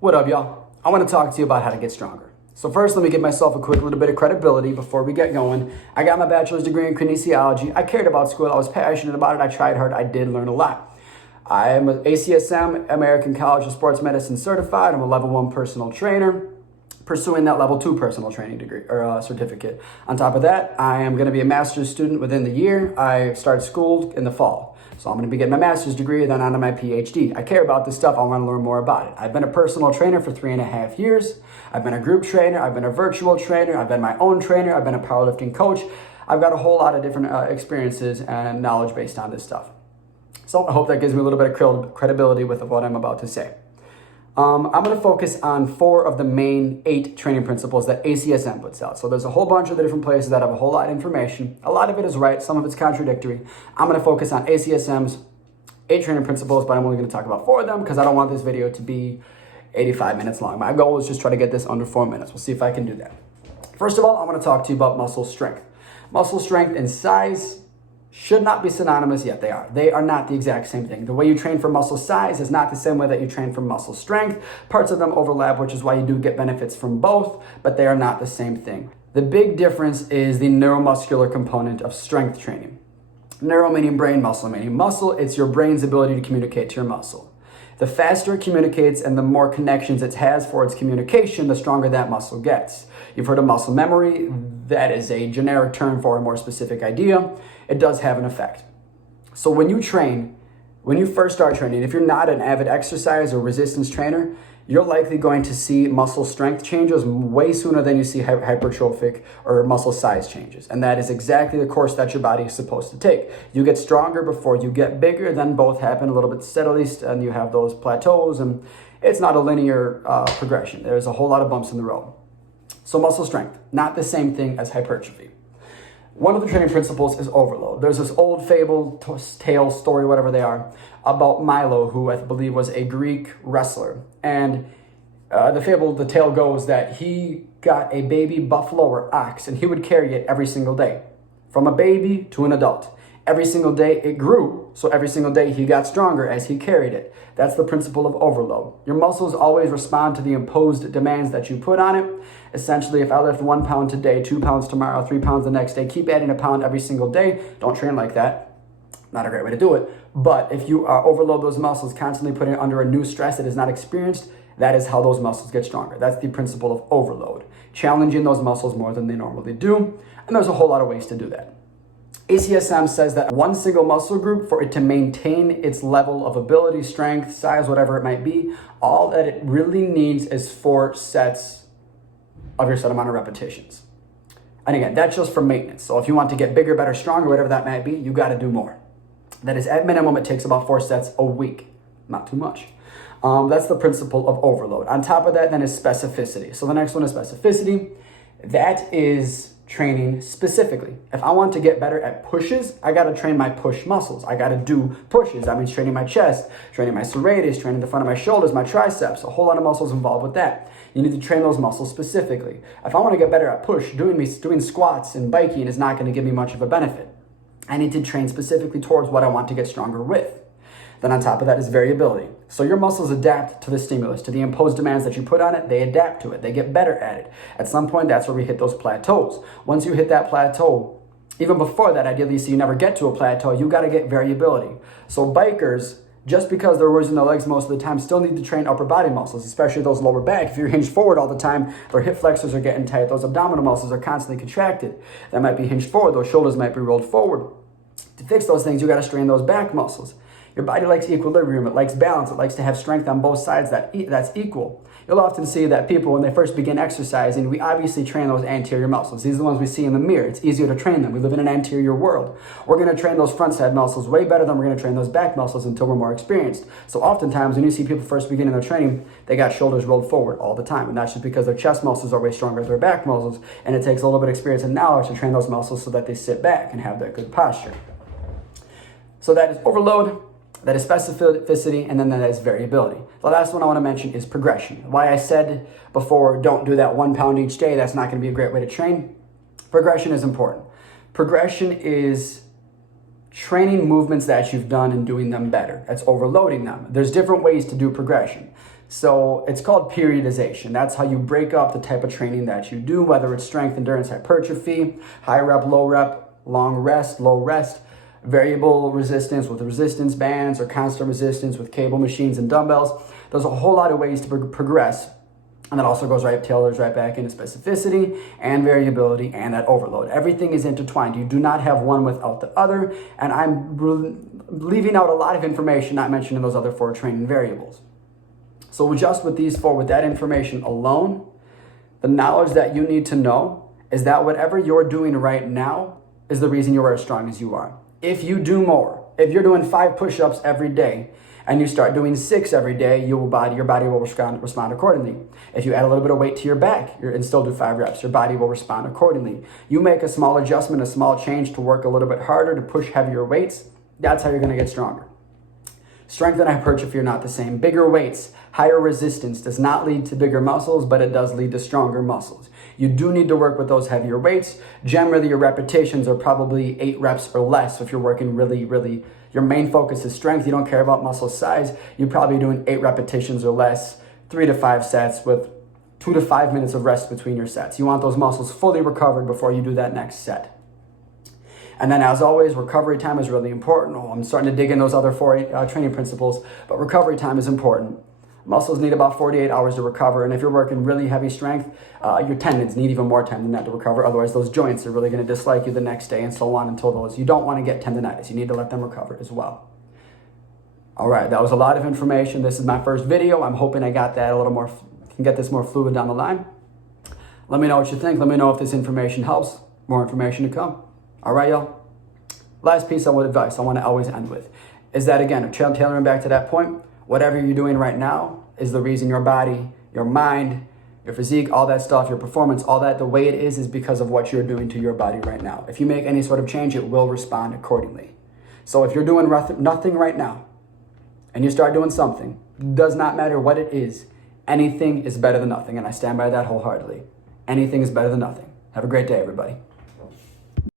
What up, y'all? I want to talk to you about how to get stronger. So first, let me give myself a quick little bit of credibility before we get going. I got my bachelor's degree in kinesiology. I cared about school. I was passionate about it. I tried hard. I did learn a lot. I am an ACSM, American College of Sports Medicine certified. I'm a level 1 personal trainer, pursuing that level 2 personal training degree or certificate. On top of that, I am going to be a master's student within the year. I start school in the fall. So I'm going to be getting my master's degree and then on to my PhD. I care about this stuff. I want to learn more about it. I've been a personal trainer for 3.5 years. I've been a group trainer. I've been a virtual trainer. I've been my own trainer. I've been a powerlifting coach. I've got a whole lot of different experiences and knowledge based on this stuff. So I hope that gives me a little bit of credibility with what I'm about to say. I'm going to focus on 4 of the main 8 training principles that ACSM puts out. So there's a whole bunch of the different places that have a whole lot of information. A lot of it is right. Some of it's contradictory. I'm going to focus on ACSM's 8 training principles, but I'm only going to talk about 4 of them because I don't want this video to be 85 minutes long. My goal is just try to get this under 4 minutes. We'll see if I can do that. First of all, I want to talk to you about muscle strength. Muscle strength and size should not be synonymous, yet they are. They are not the exact same thing. The way you train for muscle size is not the same way that you train for muscle strength. Parts of them overlap, which is why you do get benefits from both, but they are not the same thing. The big difference is the neuromuscular component of strength training. Neuro meaning brain, muscle meaning muscle. It's your brain's ability to communicate to your muscle. The faster it communicates and the more connections it has for its communication, the stronger that muscle gets. You've heard of muscle memory. That is a generic term for a more specific idea. It does have an effect. So when you train, when you first start training, if you're not an avid exercise or resistance trainer, you're likely going to see muscle strength changes way sooner than you see hypertrophic or muscle size changes. And that is exactly the course that your body is supposed to take. You get stronger before you get bigger, then both happen a little bit steadily, and you have those plateaus, and it's not a linear progression. There's a whole lot of bumps in the road. So muscle strength, not the same thing as hypertrophy. One of the training principles is overload. There's this old fable, tale, story, whatever they are, about Milo, who I believe was a Greek wrestler. And the tale goes that he got a baby buffalo or ox, and he would carry it every single day, from a baby to an adult. Every single day it grew, so every single day he got stronger as he carried it. That's the principle of overload. Your muscles always respond to the imposed demands that you put on it. Essentially, if I lift 1 pound today, 2 pounds tomorrow, 3 pounds the next day, keep adding a pound every single day. Don't train like that. Not a great way to do it. But if you overload those muscles, constantly putting it under a new stress that is not experienced, that is how those muscles get stronger. That's the principle of overload. Challenging those muscles more than they normally do. And there's a whole lot of ways to do that. ACSM says that one single muscle group, for it to maintain its level of ability, strength, size, whatever it might be, all that it really needs is 4 sets of your set amount of repetitions. And again, that's just for maintenance. So if you want to get bigger, better, stronger, whatever that might be, you got to do more. That is, at minimum, it takes about 4 sets a week. Not too much. That's the principle of overload. On top of that, then, is specificity. So the next one is specificity. That is training specifically. If I want to get better at pushes, I got to train my push muscles. I got to do pushes. That means training my chest, training my serratus, training the front of my shoulders, my triceps, a whole lot of muscles involved with that. You need to train those muscles specifically. If I want to get better at push, doing squats and biking is not going to give me much of a benefit. I need to train specifically towards what I want to get stronger with. Then on top of that is variability. So your muscles adapt to the stimulus, to the imposed demands that you put on it. They adapt to it. They get better at it. At some point, that's where we hit those plateaus. Once you hit that plateau, even before that, ideally, so you never get to a plateau, you got to get variability. So bikers, just because they're raising their legs most of the time, still need to train upper body muscles, especially those lower back. If you're hinged forward all the time, their hip flexors are getting tight. Those abdominal muscles are constantly contracted. That might be hinged forward. Those shoulders might be rolled forward. To fix those things, you got to strain those back muscles. Your body likes equilibrium. It likes balance. It likes to have strength on both sides that's equal. You'll often see that people, when they first begin exercising, we obviously train those anterior muscles. These are the ones we see in the mirror. It's easier to train them. We live in an anterior world. We're going to train those front side muscles way better than we're going to train those back muscles until we're more experienced. So oftentimes, when you see people first beginning their training, they got shoulders rolled forward all the time. And that's just because their chest muscles are way stronger than their back muscles. And it takes a little bit of experience and knowledge to train those muscles so that they sit back and have that good posture. So that is overload. That is specificity, and then that is variability. The last one I want to mention is progression. Why I said before, don't do that 1 pound each day. That's not going to be a great way to train. Progression is important. Progression is training movements that you've done and doing them better. That's overloading them. There's different ways to do progression. So it's called periodization. That's how you break up the type of training that you do, whether it's strength, endurance, hypertrophy, high rep, low rep, long rest, low rest, variable resistance with resistance bands, or constant resistance with cable machines and dumbbells. There's a whole lot of ways to progress. And that also tailors right back into specificity and variability and that overload. Everything is intertwined. You do not have one without the other. And I'm leaving out a lot of information not mentioned in those other 4 training variables. So just with these 4, with that information alone, the knowledge that you need to know is that whatever you're doing right now is the reason you are as strong as you are. If you do more, if you're doing 5 push-ups every day, and you start doing 6 every day, your body will respond accordingly. If you add a little bit of weight to your back and still do 5 reps, your body will respond accordingly. You make a small adjustment, a small change to work a little bit harder, to push heavier weights, that's how you're gonna get stronger. Strength and hypertrophy are not the same. Bigger weights, higher resistance does not lead to bigger muscles, but it does lead to stronger muscles. You do need to work with those heavier weights. Generally, your repetitions are probably 8 reps or less. So if you're working really, your main focus is strength, you don't care about muscle size, you're probably doing 8 repetitions or less, 3 to 5 sets with 2 to 5 minutes of rest between your sets. You want those muscles fully recovered before you do that next set. And then as always, recovery time is really important. I'm starting to dig in those other 4 training principles, but recovery time is important. Muscles need about 48 hours to recover, and if you're working really heavy strength, your tendons need even more time than that to recover. Otherwise, those joints are really going to dislike you the next day, and so on until those. You don't want to get tendonitis. You need to let them recover as well. All right, that was a lot of information. This is my first video. I'm hoping I got that a little more, can get this more fluid down the line. Let me know what you think. Let me know if this information helps. More information to come. All right, y'all. Last piece of advice I want to always end with is that, again, tailoring back to that point, whatever you're doing right now is the reason your body, your mind, your physique, all that stuff, your performance, all that, the way it is because of what you're doing to your body right now. If you make any sort of change, it will respond accordingly. So if you're doing nothing right now and you start doing something, does not matter what it is, anything is better than nothing. And I stand by that wholeheartedly. Anything is better than nothing. Have a great day, everybody.